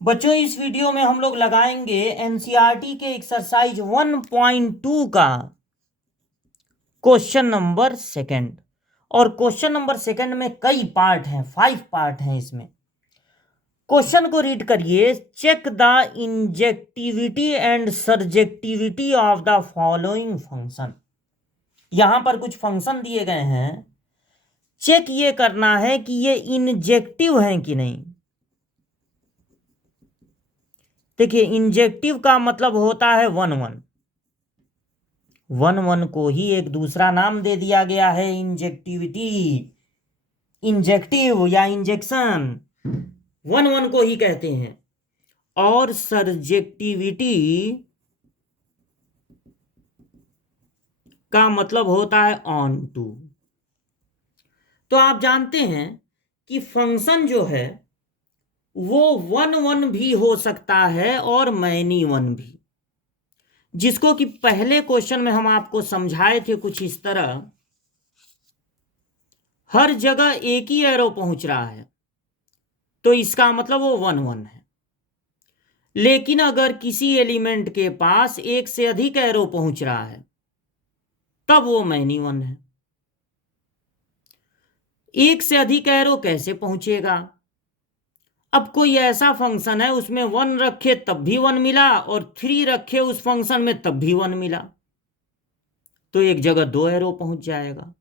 बच्चों इस वीडियो में हम लोग लगाएंगे एनसीईआरटी के एक्सरसाइज 1.2 का क्वेश्चन नंबर सेकंड। और क्वेश्चन नंबर सेकंड में कई पार्ट हैं, 5 पार्ट हैं इसमें। क्वेश्चन को रीड करिए। Check the injectivity and surjectivity of the following function. यहां पर कुछ फंक्शन दिए गए हैं, चेक ये करना है कि ये इंजेक्टिव हैं कि नहीं। देखिए, इंजेक्टिव का मतलब होता है वन वन। वन वन को ही एक दूसरा नाम दे दिया गया है, इंजेक्टिविटी, इंजेक्टिव या इंजेक्शन, वन वन को ही कहते हैं। और सर्जेक्टिविटी का मतलब होता है ऑन टू। तो आप जानते हैं कि फंक्शन जो है वो वन वन भी हो सकता है और मैनी वन भी, जिसको कि पहले क्वेश्चन में हम आपको समझाए थे कुछ इस तरह। हर जगह एक ही एरो पहुंच रहा है तो इसका मतलब वो वन वन है। लेकिन अगर किसी एलिमेंट के पास एक से अधिक एरो पहुंच रहा है तब वो मैनी वन है। एक से अधिक एरो कैसे पहुंचेगा? अब कोई ऐसा फंक्शन है उसमें वन रखे तब भी वन मिला और थ्री रखे उस फंक्शन में तब भी वन मिला, तो एक जगह दो एरो पहुंच जाएगा।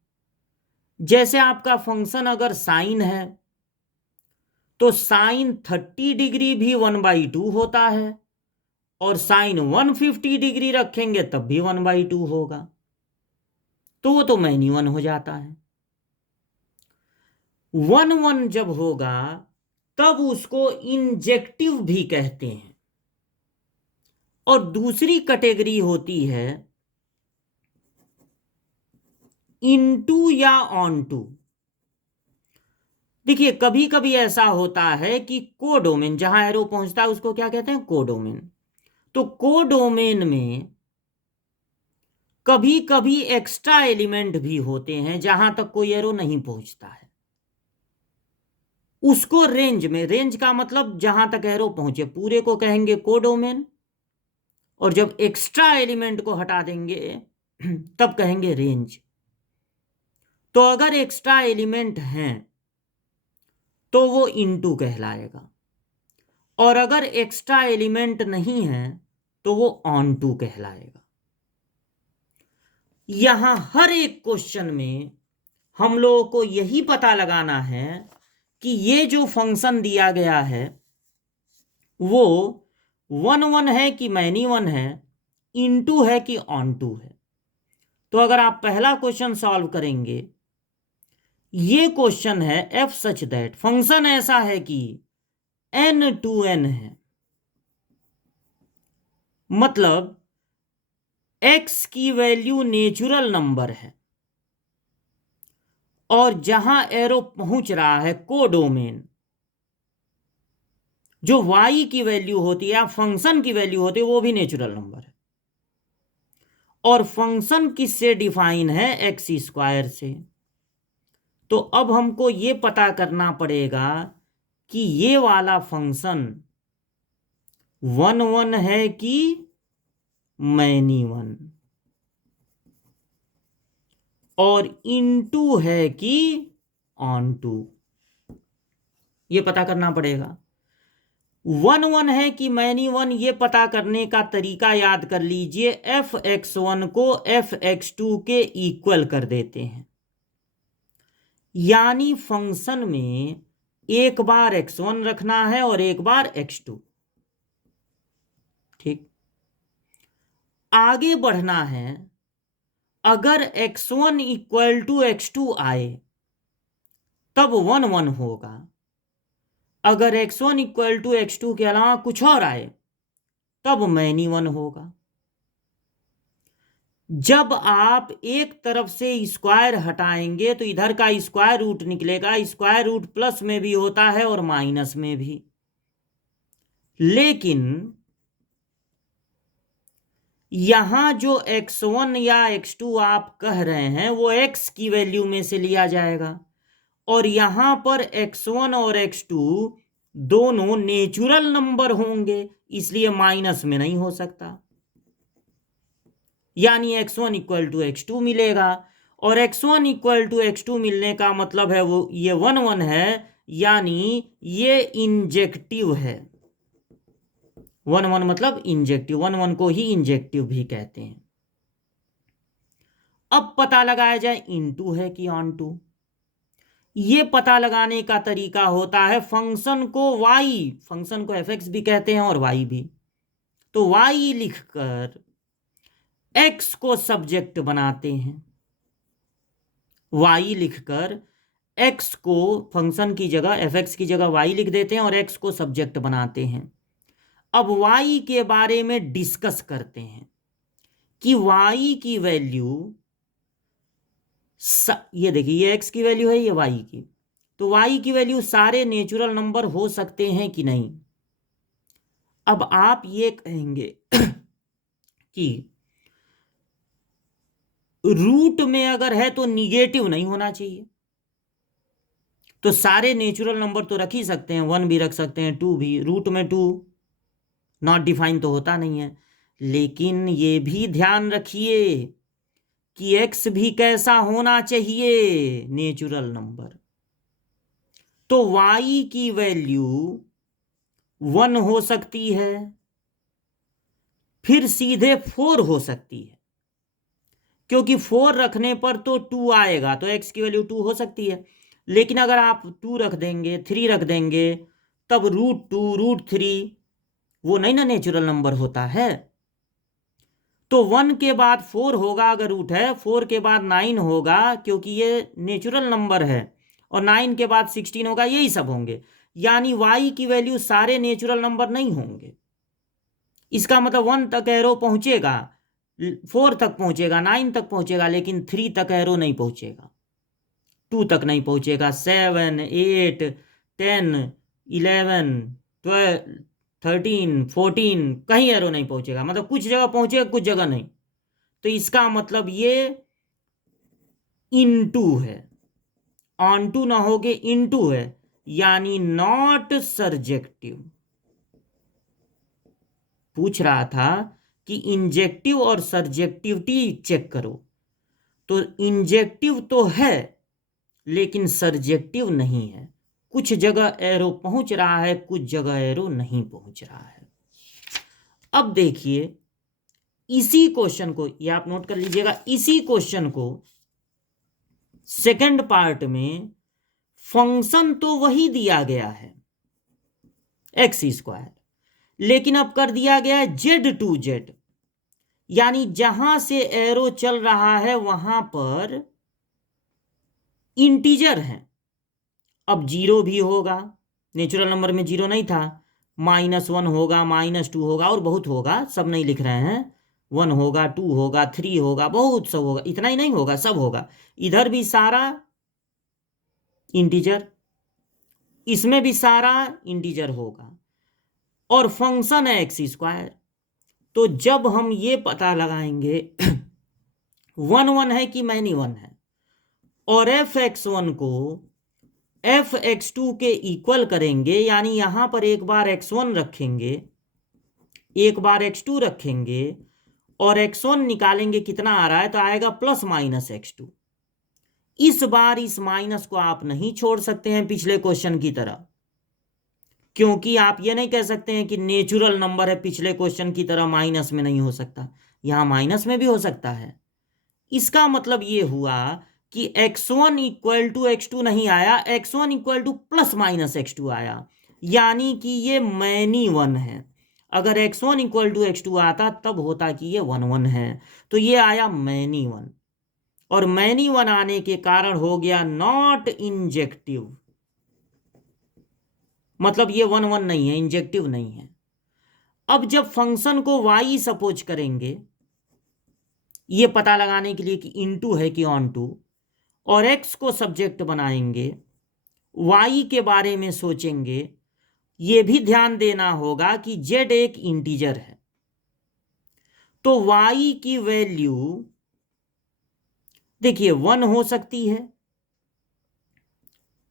जैसे आपका फंक्शन अगर साइन है तो साइन 30 डिग्री भी 1/2 होता है, और साइन 150 डिग्री रखेंगे तब भी 1/2 होगा, तो वो तो मैनी वन हो जाता है। वन वन जब होगा तब उसको इंजेक्टिव भी कहते हैं। और दूसरी कैटेगरी होती है इनटू या ऑन टू। देखिए, कभी कभी ऐसा होता है कि कोडोमेन, जहां एरो पहुंचता है उसको क्या कहते हैं? कोडोमेन। तो कोडोमेन में कभी कभी एक्स्ट्रा एलिमेंट भी होते हैं जहां तक कोई एरो नहीं पहुंचता है, उसको रेंज में, रेंज का मतलब जहां तक एरो पहुंचे, पूरे को कहेंगे कोडोमेन, और जब एक्स्ट्रा एलिमेंट को हटा देंगे तब कहेंगे रेंज। तो अगर एक्स्ट्रा एलिमेंट हैं तो वो इनटू कहलाएगा, और अगर एक्स्ट्रा एलिमेंट नहीं है तो वो ऑन टू कहलाएगा। यहां हर एक क्वेश्चन में हम लोगों को यही पता लगाना है कि ये जो फंक्शन दिया गया है वो वन वन है कि मैनी वन है, इनटू है कि ऑन टू है। तो अगर आप पहला क्वेश्चन सॉल्व करेंगे, ये क्वेश्चन है एफ सच दैट, फंक्शन ऐसा है कि n टू n है, मतलब x की वैल्यू नेचुरल नंबर है, और जहां एरो पहुंच रहा है कोडोमेन, जो y की वैल्यू होती है या फंक्शन की वैल्यू होती है वो भी नेचुरल नंबर है। और फंक्शन किससे डिफाइन है? एक्स स्क्वायर से। तो अब हमको ये पता करना पड़ेगा कि ये वाला फंक्शन वन वन है कि मैनी वन, और इनटू है कि ऑन टू, ये पता करना पड़ेगा। वन वन है कि मैनी वन, ये पता करने का तरीका याद कर लीजिए। एफ एक्स वन को एफ एक्स टू के इक्वल कर देते हैं, यानी फंक्शन में एक बार x1 रखना है और एक बार x2। ठीक, आगे बढ़ना है। अगर x1 इक्वल टू x2 आए तब वन वन होगा, अगर x1 इक्वल टू x2 के अलावा कुछ और आए तब मैनी वन होगा। जब आप एक तरफ से स्क्वायर हटाएंगे तो इधर का स्क्वायर रूट निकलेगा, स्क्वायर रूट प्लस में भी होता है और माइनस में भी। लेकिन यहां जो x1 या x2 आप कह रहे हैं वो x की वैल्यू में से लिया जाएगा, और यहां पर x1 और x2 दोनों नेचुरल नंबर होंगे, इसलिए माइनस में नहीं हो सकता, यानी x1 इक्वल टू x2 मिलेगा। और x1 इक्वल टू x2 मिलने का मतलब है वो ये 1 1 है, यानी ये इंजेक्टिव है। 1 1 मतलब इंजेक्टिव, 1 1 को ही इंजेक्टिव भी कहते हैं। अब पता लगाया जाए इनटू है कि ऑन टू। ये पता लगाने का तरीका होता है फंक्शन को y, फंक्शन को fx भी कहते हैं और y भी, तो y लिखकर x को सब्जेक्ट बनाते हैं, y लिखकर x को फंक्शन की जगह fx की जगह y लिख देते हैं और x को सब्जेक्ट बनाते हैं। अब y के बारे में डिस्कस करते हैं कि y की वैल्यू, ये देखिए ये x की वैल्यू है, ये y की, तो y की वैल्यू सारे नेचुरल नंबर हो सकते हैं कि नहीं। अब आप ये कहेंगे कि रूट में अगर है तो निगेटिव नहीं होना चाहिए, तो सारे नेचुरल नंबर तो रख ही सकते हैं, 1 भी रख सकते हैं, 2 भी, रूट में 2 नॉट डिफाइन तो होता नहीं है। लेकिन ये भी ध्यान रखिए कि x भी कैसा होना चाहिए, नेचुरल नंबर। तो y की वैल्यू 1 हो सकती है, फिर सीधे 4 हो सकती है, क्योंकि 4 रखने पर तो 2 आएगा, तो x की वैल्यू 2 हो सकती है। लेकिन अगर आप 2 रख देंगे, 3 रख देंगे, तब √2 √3 वो नहीं ना नेचुरल नंबर होता है। तो 1 के बाद 4 होगा अगर रूट है, 4 के बाद 9 होगा क्योंकि ये नेचुरल नंबर है, और 9 के बाद 16 होगा, यही सब होंगे। यानी y की वैल्यू सारे नेचुरल नंबर नहीं होंगे। इसका मतलब 1 तक एरो पहुंचेगा, 4 तक पहुंचेगा, 9 तक पहुंचेगा, लेकिन 3 तक एरो नहीं पहुंचेगा, 2 तक नहीं पहुंचेगा, 7 8 10 11 12 13 14 कहीं एरो नहीं पहुंचेगा, मतलब कुछ जगह पहुंचेगा कुछ जगह नहीं। तो इसका मतलब ये इनटू है, ऑन टू ना होके इनटू है, यानी नॉट सर्जेक्टिव। पूछ रहा था कि इंजेक्टिव और सर्जेक्टिविटी चेक करो, तो इंजेक्टिव तो है लेकिन सर्जेक्टिव नहीं है, कुछ जगह एरो पहुंच रहा है, कुछ जगह एरो नहीं पहुंच रहा है। अब देखिए इसी क्वेश्चन को, ये आप नोट कर लीजिएगा, इसी क्वेश्चन को सेकंड पार्ट में फंक्शन तो वही दिया गया है x², लेकिन अब कर दिया गया है z, यानी जहां से एरो चल रहा है वहां पर इंटीजर है। अब 0 भी होगा, नेचुरल नंबर में 0 नहीं था, -1 होगा, -2 होगा, और बहुत होगा, सब नहीं लिख रहे हैं, 1 होगा, 2 होगा, 3 होगा, बहुत सब होगा, इतना ही नहीं होगा, सब होगा। इधर भी सारा इंटीजर, इसमें भी सारा इंटीजर होगा, और फंक्शन है x²। तो जब हम ये पता लगाएंगे 1 1 है कि मैनी 1 है, और f(x1) को f(x2) के इक्वल करेंगे, यानी यहां पर एक बार x1 रखेंगे, एक बार x2 रखेंगे, और x1 निकालेंगे कितना आ रहा है, तो आएगा +-x2। इस बार इस माइनस को आप नहीं छोड़ सकते हैं पिछले क्वेश्चन की तरह, क्योंकि आप ये नहीं कह सकते हैं कि नेचुरल नंबर है, पिछले क्वेश्चन की तरह माइनस में नहीं हो सकता, यहां माइनस में भी हो सकता है। इसका मतलब ये हुआ कि x1 इक्वल टू x2 नहीं आया, x1 इक्वल टू +-x2 आया, यानी कि ये मैनी 1 है। अगर x1 इक्वल टू x2 आता तब होता कि ये 1 1 है, तो ये आया मैनी 1, और मैनी 1 आने के कारण हो गया नॉट इंजेक्टिव, मतलब ये 1 1 नहीं है, इंजेक्टिव नहीं है। अब जब फंक्शन को y सपोज करेंगे, ये पता लगाने के लिए कि इनटू है कि ऑन टू, और x को सब्जेक्ट बनाएंगे, y के बारे में सोचेंगे, ये भी ध्यान देना होगा कि z एक इंटीजर है, तो y की वैल्यू देखिए 1 हो सकती है,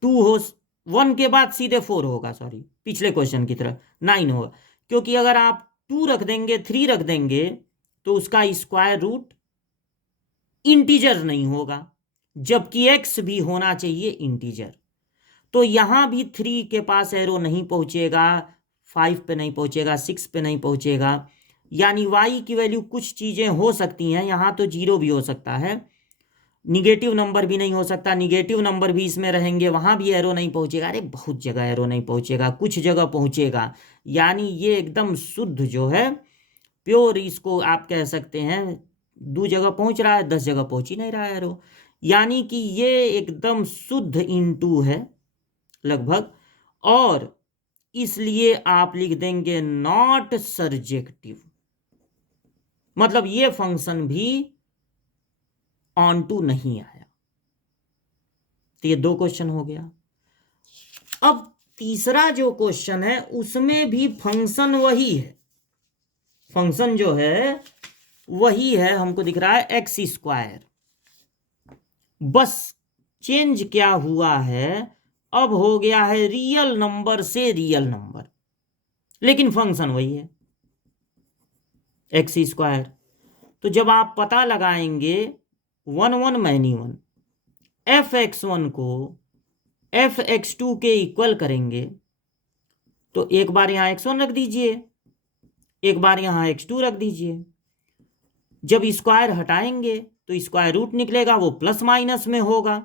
2 हो, 1 के बाद सीधे 4 होगा, सॉरी पिछले क्वेश्चन की तरह 9 होगा, क्योंकि अगर आप 2 रख देंगे 3 रख देंगे तो उसका स्क्वायर रूट इंटीजर नहीं होगा, जबकि एक्स भी होना चाहिए इंटीजर। तो यहां भी 3 के पास एरो नहीं पहुंचेगा, 5 पे नहीं पहुंचेगा, 6 पे नहीं पहुंचेगा। यानी y की वैल्यू कुछ चीजें हो सकती हैं, यहां तो 0 भी हो सकता है, निगेटिव नंबर भी नहीं हो सकता, निगेटिव नंबर भी इसमें रहेंगे, वहां भी एरो नहीं पहुंचेगा। अरे बहुत जगह एरो नहीं पहुंचेगा, कुछ जगह पहुंचेगा। यानी ये एकदम शुद्ध जो है, प्योर, इसको आप कह सकते हैं 2 जगह पहुंच रहा है, 10 जगह पहुंच ही नहीं रहा है एरो। यानी कि ये एकदम शुद्ध इनटू है लगभग, और इसलिए आप लिख देंगे नॉट सर्जेक्टिव, मतलब ये फंक्शन भी ऑन टू नहीं आया। तो ये 2 क्वेश्चन हो गया। अब तीसरा जो क्वेश्चन है उसमें भी फंक्शन वही है, फंक्शन जो है वही है, हमको दिख रहा है एक्स स्क्वायर, बस चेंज क्या हुआ है, अब हो गया है रियल नंबर से रियल नंबर, लेकिन फंक्शन वही है एक्स स्क्वायर। तो जब आप पता लगाएंगे 1 1 मैनी 1, एफ एक्स वन को एफ एक्स टू के इक्वल करेंगे, तो एक बार यहां x1 रख दीजिए, एक बार यहां x2 रख दीजिए। जब स्क्वायर हटाएंगे तो स्क्वायर रूट निकलेगा, वो प्लस माइनस में होगा।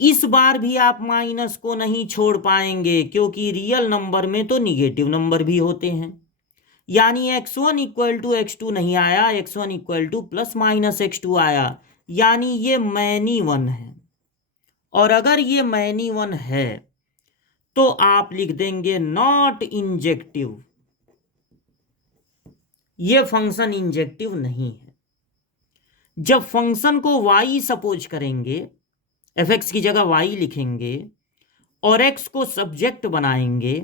इस बार भी आप माइनस को नहीं छोड़ पाएंगे, क्योंकि रियल नंबर में तो निगेटिव नंबर भी होते हैं। यानी x1 इक्वल टू x2 नहीं आया, x1 equal two plus minus x2 आया, यानी ये मैनी 1 है। और अगर ये मैनी 1 है तो आप लिख देंगे नॉट इंजेक्टिव, ये फंक्शन इंजेक्टिव नहीं है। जब फंक्शन को y सपोज करेंगे, एफ एक्स की जगह y लिखेंगे और x को सब्जेक्ट बनाएंगे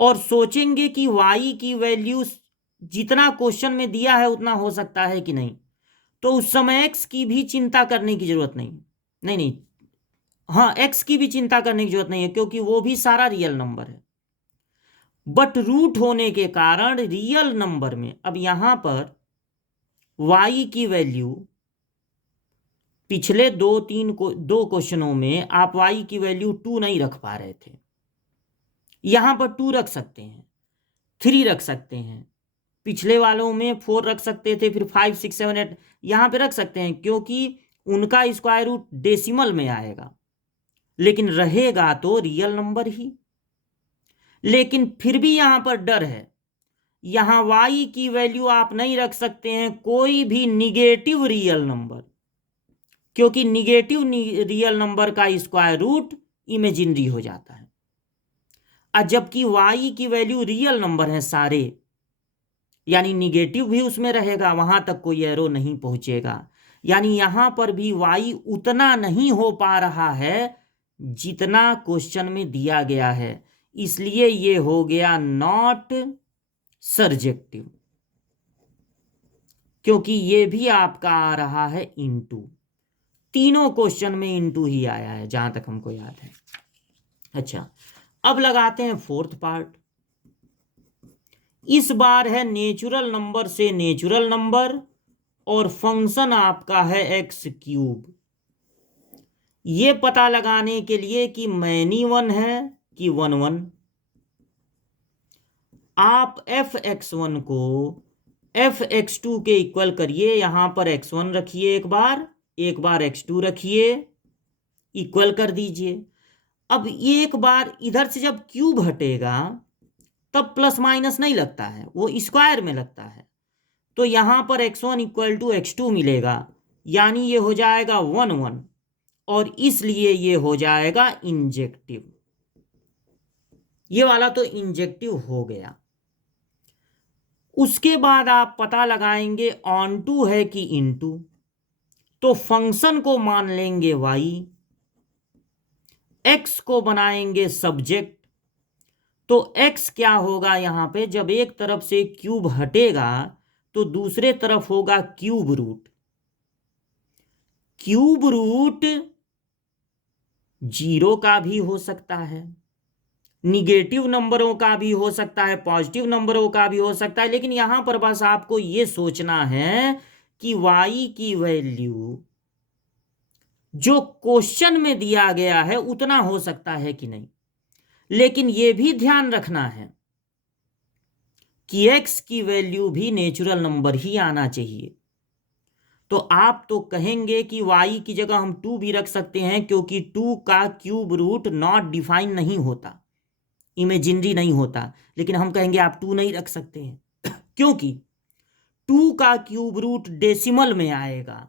और सोचेंगे कि y की वैल्यू जितना क्वेश्चन में दिया है उतना हो सकता है कि नहीं, तो उस समय x की भी चिंता करने की जरूरत नहीं, नहीं नहीं, हाँ x की भी चिंता करने की जरूरत नहीं है, क्योंकि वो भी सारा रियल नंबर है। बट रूट होने के कारण रियल नंबर में अब यहां पर y की वैल्यू, पिछले 2 क्वेश्चनों में आप y की वैल्यू 2 नहीं रख पा रहे थे, यहां पर 2 रख सकते हैं, 3 रख सकते हैं, पिछले वालों में 4 रख सकते थे, फिर 5 6 7 8 यहां पे रख सकते हैं, क्योंकि उनका स्क्वायर रूट डेसिमल में आएगा, लेकिन रहेगा तो रियल नंबर ही। लेकिन फिर भी यहां पर डर है, यहां y की वैल्यू आप नहीं रख सकते हैं कोई भी निगेटिव रियल नंबर, क्योंकि निगेटिव रियल नंबर का स्क्वायर रूट इमेजिनरी हो जाता है। जबकि y की वैल्यू रियल नंबर है सारे, यानी निगेटिव भी उसमें रहेगा, वहां तक कोई एरो नहीं पहुंचेगा। यानी यहां पर भी y उतना नहीं हो पा रहा है जितना क्वेश्चन में दिया गया है, इसलिए ये हो गया नॉट सर्जेक्टिव, क्योंकि ये भी आपका आ रहा है इनटू, तीनों क्वेश्चन में इनटू ही आया है जहां तक हमको याद है। अच्छा, अब लगाते हैं फोर्थ पार्ट। इस बार है नेचुरल नंबर से नेचुरल नंबर और फंक्शन आपका है एक्स क्यूब। ये पता लगाने के लिए कि मैनी 1 है कि 1 1, आप एफ एक्स वन को एफ एक्स टू के इक्वल करिए, यहां पर x1 रखिए, एक बार x2 रखिए, इक्वल कर दीजिए। अब एक बार इधर से जब क्यूब हटेगा तब प्लस माइनस नहीं लगता है, वो स्क्वायर में लगता है, तो यहां पर x1 इक्वल टू x2 मिलेगा, यानी ये हो जाएगा 1 1, और इसलिए ये हो जाएगा इंजेक्टिव। ये वाला तो इंजेक्टिव हो गया। उसके बाद आप पता लगाएंगे ऑन टू है कि इनटू, तो फंक्शन को मान लेंगे y, x को बनाएंगे सब्जेक्ट, तो x क्या होगा यहां पे, जब एक तरफ से क्यूब हटेगा तो दूसरे तरफ होगा cube root. Cube root zero का भी हो सकता है, निगेटिव नंबरों का भी हो सकता है, पॉजिटिव नंबरों का भी हो सकता है, लेकिन यहां पर बस आपको यह सोचना है कि y की वैल्यू जो क्वेश्चन में दिया गया है उतना हो सकता है कि नहीं। लेकिन यह भी ध्यान रखना है कि x की वैल्यू भी नेचुरल नंबर ही आना चाहिए। तो आप तो कहेंगे कि y की जगह हम 2 भी रख सकते हैं, क्योंकि 2 का क्यूब रूट नॉट डिफाइन नहीं होता, इमेजिनरी नहीं होता। लेकिन हम कहेंगे आप 2 नहीं रख सकते हैं क्योंकि 2 का क्यूब रूट डेसिमल में आएगा,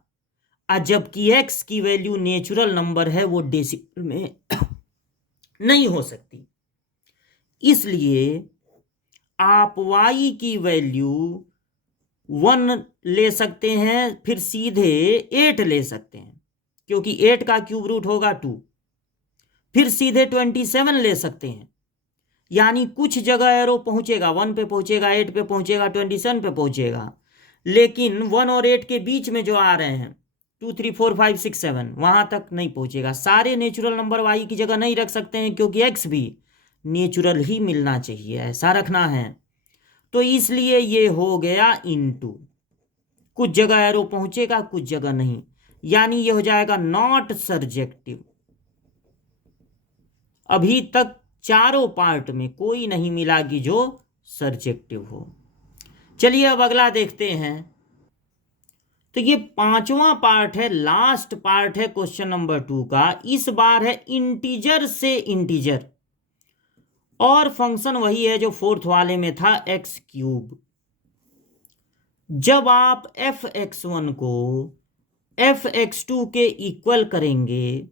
और जबकि x की वैल्यू नेचुरल नंबर है, वो डेसिमल में नहीं हो सकती। इसलिए आप y की वैल्यू 1 ले सकते हैं, फिर सीधे 8 ले सकते हैं, क्योंकि 8 का क्यूब रूट होगा 2। फिर सीधे 27 ले सकते हैं, यानी कुछ जगह एरो पहुंचेगा, 1 पे पहुंचेगा, 8 पे पहुंचेगा, 27 पे पहुंचेगा, लेकिन 1 और 8 के बीच में जो आ रहे हैं 2 3 4 5 6 7 वहां तक नहीं पहुंचेगा। सारे नेचुरल नंबर y की जगह नहीं रख सकते हैं, क्योंकि x भी नेचुरल ही मिलना चाहिए, ऐसा रखना है। तो इसलिए ये हो गया इनटू, कुछ जगह एरो पहुंचेगा, कुछ जगह नहीं, यानी ये हो जाएगा नॉट सर्जेक्टिव। अभी तक चारों पार्ट में कोई नहीं मिला कि जो सर्जेक्टिव हो। चलिए अब अगला देखते हैं। तो ये 5वां पार्ट है, लास्ट पार्ट है क्वेश्चन नंबर 2 का। इस बार है इंटीजर से इंटीजर, और फंक्शन वही है जो 4th वाले में था, एक्स क्यूब। जब आप fx1 को fx2 के इक्वल करेंगे,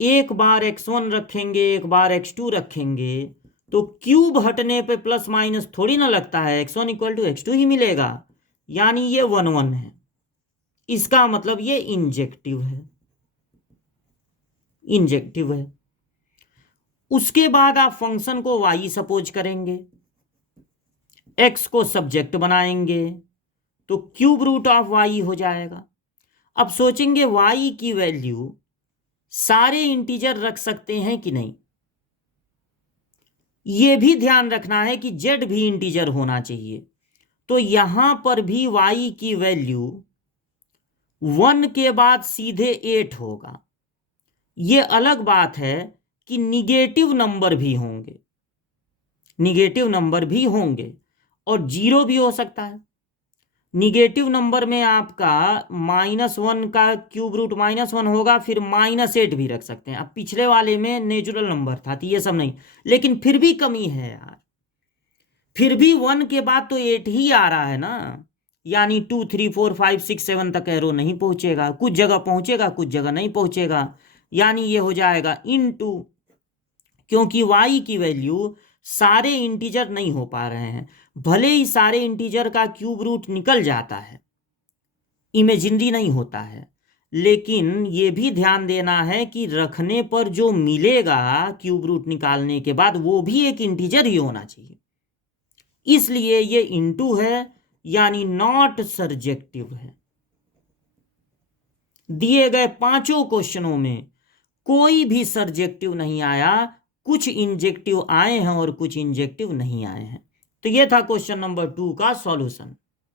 एक बार x1 रखेंगे, एक बार x2 रखेंगे, तो क्यूब हटने पे प्लस माइनस थोड़ी ना लगता है, x1 इक्वल टू x2 ही मिलेगा, यानी ये 1 1 है। इसका मतलब ये इंजेक्टिव है, इंजेक्टिव है। उसके बाद आप फंक्शन को y सपोज करेंगे, x को सब्जेक्ट बनाएंगे, तो क्यूब रूट ऑफ y हो जाएगा। अब सोचेंगे y की वैल्यू सारे इंटीजर रख सकते हैं कि नहीं। यह भी ध्यान रखना है कि z भी इंटीजर होना चाहिए। तो यहां पर भी y की वैल्यू 1 के बाद सीधे 8 होगा। यह अलग बात है कि निगेटिव नंबर भी होंगे, निगेटिव नंबर भी होंगे, और 0 भी हो सकता है। निगेटिव नंबर में आपका -1 का क्यूब रूट -1 होगा, फिर -8 भी रख सकते हैं। अब पिछले वाले में नेचुरल नंबर था तो ये सब नहीं, लेकिन फिर भी कमी है यार, फिर भी 1 के बाद तो 8 ही आ रहा है ना, यानी 2 3 4 5 6 7 तक एरो नहीं पहुंचेगा, कुछ जगह पहुंचेगा, कुछ जगह नहीं पहुंचेगा, यानी ये हो जाएगा इनटू, क्योंकि y की वैल्यू सारे इंटीजर नहीं हो पा रहे हैं। भले ही सारे इंटीजर का क्यूब रूट निकल जाता है, इमेजिनरी नहीं होता है, लेकिन ये भी ध्यान देना है कि रखने पर जो मिलेगा क्यूब रूट निकालने के बाद, वो भी एक इंटीजर ही होना चाहिए। इसलिए ये इनटू है, यानी नॉट सर्जेक्टिव है। दिए गए 5 क्वेश्चनों में कोई भी सर्जेक्टिव नहीं आया, कुछ इंजेक्टिव आए हैं और कुछ इंजेक्टिव नहीं आए हैं। तो यह था क्वेश्चन नंबर 2 का सॉल्यूशन।